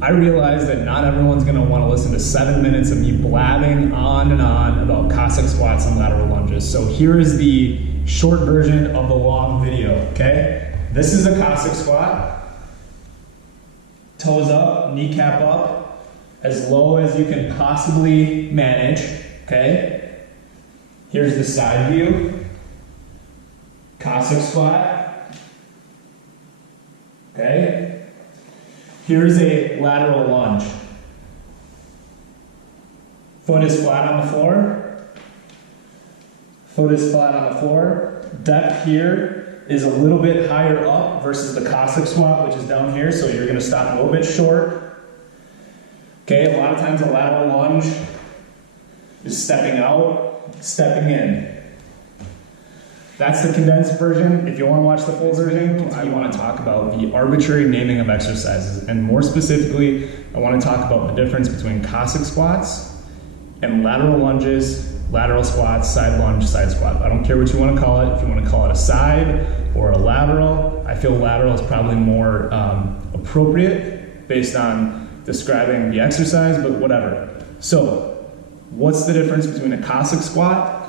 I realize that not everyone's gonna wanna listen to 7 minutes of me blabbing on and on about Cossack squats and lateral lunges. So here is the short version of the long video, okay? This is a Cossack squat. Toes up, kneecap up, as low as you can possibly manage, okay? Here's the side view. Cossack squat, okay? Here's a lateral lunge. Foot is flat on the floor. Foot is flat on the floor. Depth here is a little bit higher up versus the Cossack squat, which is down here, so you're gonna stop a little bit short. Okay, a lot of times a lateral lunge is stepping out, stepping in. That's the condensed version. If you want to watch the full version, I want to talk about the arbitrary naming of exercises. And more specifically, I want to talk about the difference between Cossack squats and lateral lunges, lateral squats, side lunge, side squat. I don't care what you want to call it. If you want to call it a side or a lateral, I feel lateral is probably more appropriate based on describing the exercise, but whatever. So, what's the difference between a Cossack squat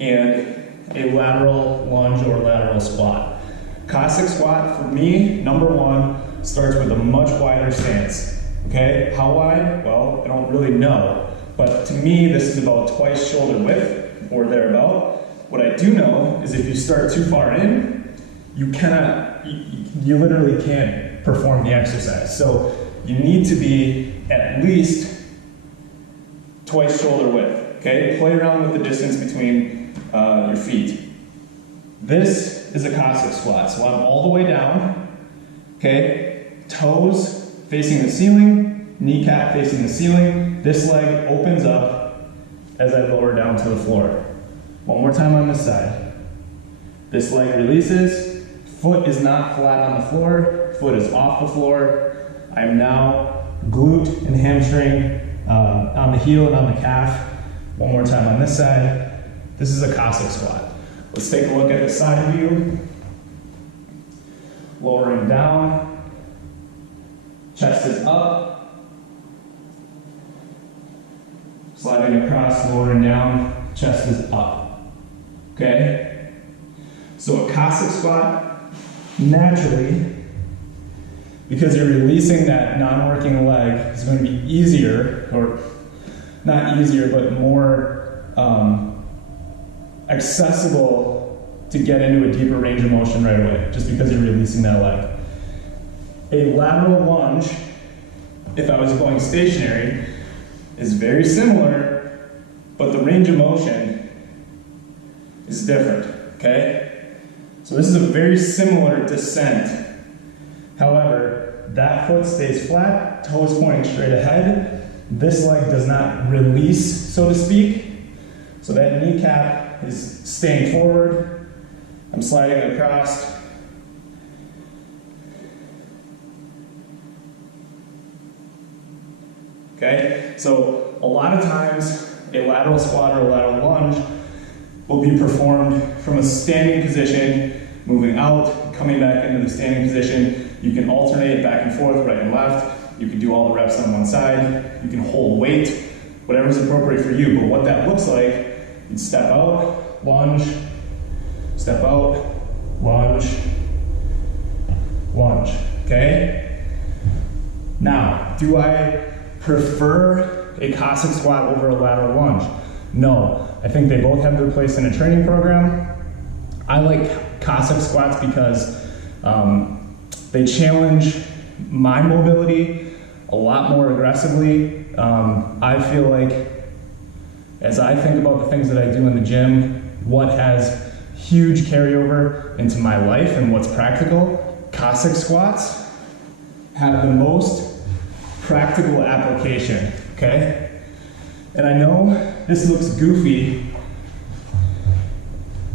and a lateral lunge or lateral squat? Cossack squat, for me, number one, starts with a much wider stance. Okay, how wide? Well, I don't really know. But to me, this is about twice shoulder width or thereabout. What I do know is if you start too far in, you literally can't perform the exercise. So you need to be at least twice shoulder width. Okay, play around with the distance between your feet. This is a Cossack squat. So I'm all the way down, okay? Toes facing the ceiling, kneecap facing the ceiling. This leg opens up as I lower down to the floor. One more time on this side. This leg releases, foot is not flat on the floor, foot is off the floor. I am now glute and hamstring on the heel and on the calf. One more time on this side. This is a Cossack squat. Let's take a look at the side view. Lowering down. Chest is up. Sliding across, lowering down. Chest is up. Okay? So a Cossack squat, naturally, because you're releasing that non-working leg, is going to be easier, or not easier, but more accessible to get into a deeper range of motion right away, just because you're releasing that leg. A lateral lunge, if I was going stationary, is very similar, but the range of motion is different, okay? So this is a very similar descent. However, that foot stays flat, toes pointing straight ahead. This leg does not release, so to speak. So that kneecap is staying forward. I'm sliding across. Okay, so a lot of times a lateral squat or a lateral lunge will be performed from a standing position, moving out, coming back into the standing position. You can alternate back and forth, right and left. You can do all the reps on one side. You can hold weight, whatever's appropriate for you. But what that looks like, you'd step out, lunge, step out, lunge, lunge, okay? Now, do I prefer a Cossack squat over a lateral lunge? No, I think they both have their place in a training program. I like Cossack squats because they challenge my mobility a lot more aggressively. I feel like as I think about the things that I do in the gym, what has huge carryover into my life and what's practical, Cossack squats have the most practical application, okay? And I know this looks goofy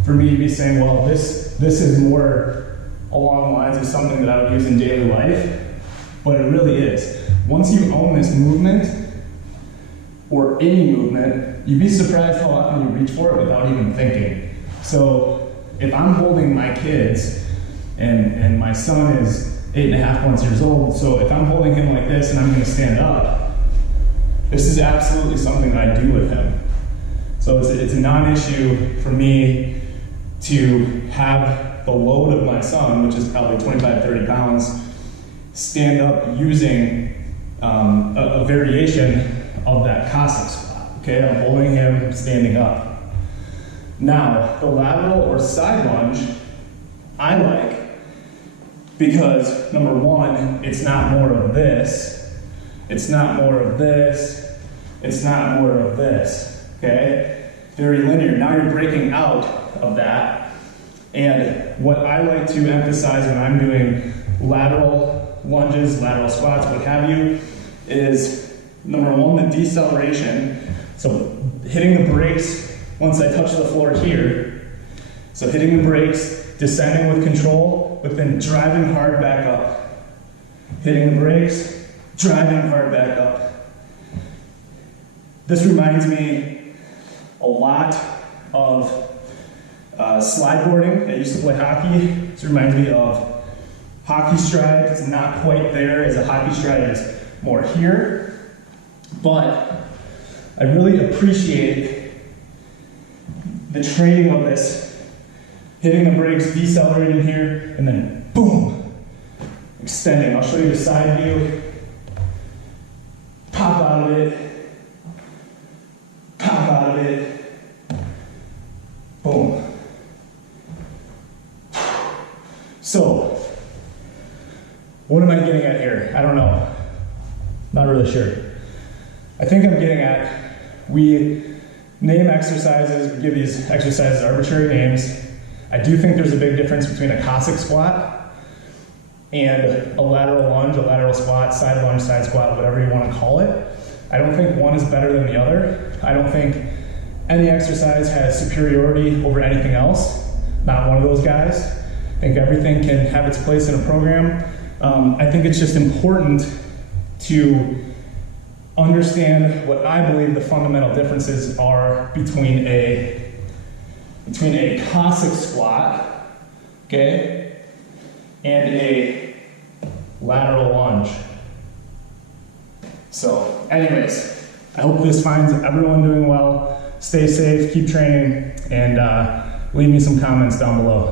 for me to be saying, well, this is more along the lines of something that I would use in daily life, but it really is. Once you own this movement, or any movement, you'd be surprised how often you reach for it without even thinking. So if I'm holding my kids and my son is 8.5 months years old. So if I'm holding him like this and I'm gonna stand up, this is absolutely something that I do with him. So it's a non-issue for me to have the load of my son, which is probably 25, 30 pounds, stand up using a variation of that Cossack squat. Okay, I'm holding him standing up. Now, the lateral or side lunge, I like because number one, it's not more of this, it's not more of this, it's not more of this, okay? Very linear. Now you're breaking out of that. And what I like to emphasize when I'm doing lateral lunges, lateral squats, what have you, is number one, the deceleration. So hitting the brakes once I touch the floor here. So hitting the brakes, descending with control, but then driving hard back up. Hitting the brakes, driving hard back up. This reminds me a lot of slide boarding. I used to play hockey. This reminds me of hockey stride. It's not quite there as a hockey stride is more here, but I really appreciate the training of this. Hitting the brakes, decelerating here, and then boom, extending. I'll show you the side view. Pop out of it, pop out of it, boom. So, what am I getting at here? I don't know. Not really sure. I think I'm getting at, we name exercises, we give these exercises arbitrary names. I do think there's a big difference between a Cossack squat and a lateral lunge, a lateral squat, side lunge, side squat, whatever you want to call it. I don't think one is better than the other. I don't think any exercise has superiority over anything else. Not one of those guys. I think everything can have its place in a program. I think it's just important to understand what I believe the fundamental differences are between a Cossack squat, okay, and a lateral lunge. So, anyways, I hope this finds everyone doing well. Stay safe, keep training, and leave me some comments down below.